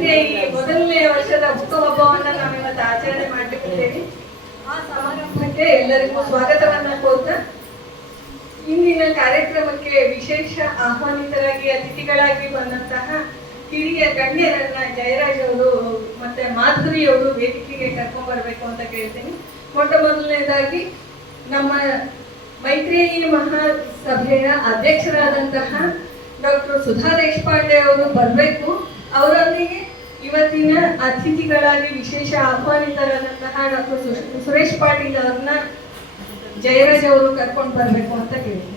ಮೈತ್ರಿಯ ಮೊದಲನೇ ವರ್ಷದ ಹುಟ್ಟುಹಬ್ಬವನ್ನ ನಾವಿವತ್ತು ಆಚರಣೆ ಮಾಡಲಿದ್ದೇವೆ. ಆ ಸಮಾರಂಭಕ್ಕೆ ಎಲ್ಲರಿಗೂ ಸ್ವಾಗತವನ್ನ ಕೋರ್ತಾ ಇಂದಿನ ಕಾರ್ಯಕ್ರಮಕ್ಕೆ ವಿಶೇಷ ಆಹ್ವಾನಿತರಾಗಿ ಅತಿಥಿಗಳಾಗಿ ಬಂದಂತಹ ಹಿರಿಯ ಗಣ್ಯರನ್ನ ಜಯರಾಜ್ ಅವರು ಮತ್ತೆ ಮಾಧುರಿ ಅವರು ವೇದಿಕೆಗೆ ಕರ್ಕೊಂಡ್ ಬರ್ಬೇಕು ಅಂತ ಕೇಳ್ತೀನಿ. ಮೊಟ್ಟ ಮೊದಲನೇದಾಗಿ ನಮ್ಮ ಮೈತ್ರಿ ಮಹಾಸಭೆಯ ಅಧ್ಯಕ್ಷರಾದಂತಹ ಡಾಕ್ಟರ್ ಸುಧಾ ದೇಶಪಾಂಡೆ ಅವರು ಬರಬೇಕು. ಅವರೊಂದಿಗೆ ಇವತ್ತಿನ ಅತಿಥಿಗಳಾಗಿ ವಿಶೇಷ ಆಹ್ವಾನಿತರಾದಂತಹ ಡಾಕ್ಟರ್ ಸುರೇಶ್ ಪಾಟೀಲ್ ಅವ್ರನ್ನ ಜಯರಾಜ್ ಅವರು ಕರ್ಕೊಂಡು ಬರಬೇಕು ಅಂತ ಕೇಳಿದೆ.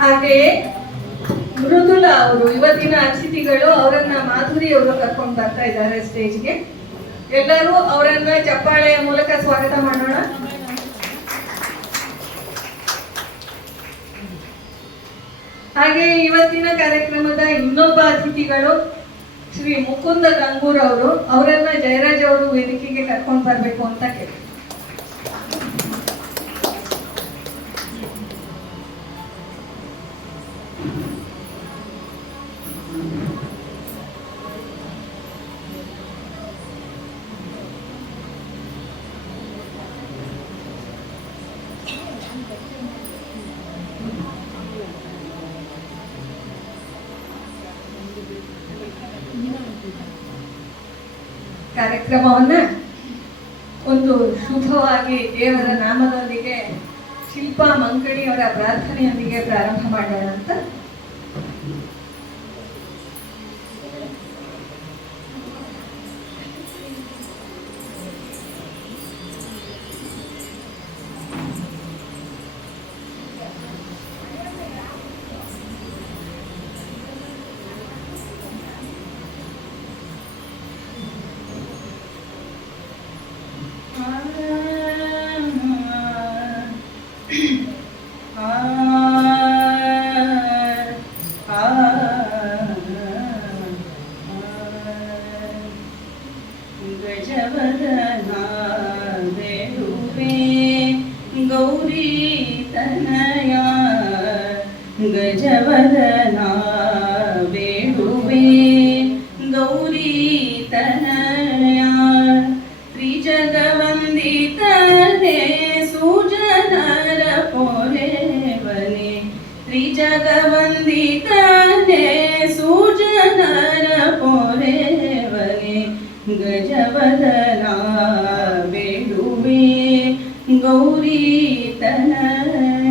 ಹಾಗೆಯೇ ಮೃದುಲಾ ಅವರು ಇವತ್ತಿನ ಅತಿಥಿಗಳು, ಅವರನ್ನ ಮಾಧುರಿ ಅವರು ಕರ್ಕೊಂಡು ಬರ್ತಾ ಇದ್ದಾರೆ ಸ್ಟೇಜ್ಗೆ. ಎಲ್ಲರೂ ಅವರನ್ನ ಚಪ್ಪಾಳೆಯ ಮೂಲಕ ಸ್ವಾಗತ ಮಾಡೋಣ. ಹಾಗೆ ಇವತ್ತಿನ ಕಾರ್ಯಕ್ರಮದ ಇನ್ನೊಬ್ಬ ಅತಿಥಿಗಳು ಶ್ರೀ ಮುಕುಂದ ಗಂಗೂರ್ ಅವರು, ಅವರನ್ನ ಜಯರಾಜ್ ಅವರು ವೇದಿಕೆಗೆ ಕರ್ಕೊಂಡು ಬರ್ಬೇಕು ಅಂತ ಕೇಳಿ. ಕಾರ್ಯಕ್ರಮವನ್ನ ಒಂದು ಶುಭವಾಗಿ ದೇವರ ನಾಮದೊಂದಿಗೆ ಶಿಲ್ಪಾ ಮಂಕಣಿಯವರ ಪ್ರಾರ್ಥನೆಯೊಂದಿಗೆ ಪ್ರಾರಂಭ ಮಾಡೋಣ ಅಂತ. ಗಜವದನಾ ಬೇಡುವೆ ಗೌರಿ ತನಯ ತ್ರಿಜಗವಂದಿತನೆ ಸುಜನರ ಪೊರೆವನೆ ತ್ರಿಜಗವಂದಿತನೆ ಸುಜನರ ಪೊರೆವನೆ ಗಜವದನಾ ಬೇಡುವೆ ಗೌರಿ ತನಯ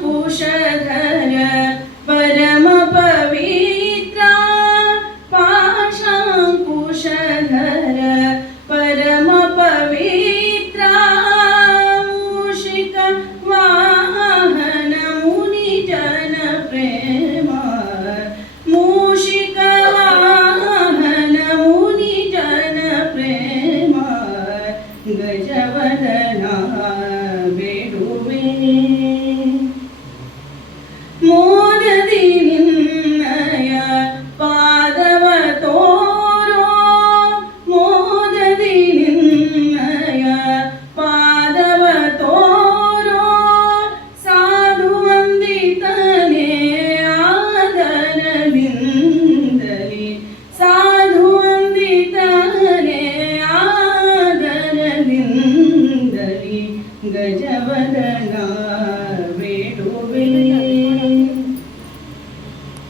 ಪಾಶಾಂಕುಶಧರ ಪರಮ ಪವಿತ್ರ ಪಾಶಾಂಕುಶಧರ ಪರಮ ಪವಿತ್ರ ಮೂಷಿಕ ವಾಹನ ಮುನಿ ಜನ ಪ್ರೇಮ ಮೂಷಿಕ ವಾಹನ ಮುನಿ ಜನ ಪ್ರೇಮ ಗಜವದನಾ ಬೇಡುವೆ ಮೋದದಿ ನಿನ್ನಯ ಪಾದವ ತೋರೋ ಮೋದದಿ ನಿನ್ನಯ ಪಾದವ ತೋರೋ ಸಾಧು ವಂದಿತನೆ ಆದರದಿಂದಲಿ ಸಾಧು ವಂದಿತನೆ ಆದರದಿಂದಲಿ ಗಜವದನಾ ಬೇಡುವೆ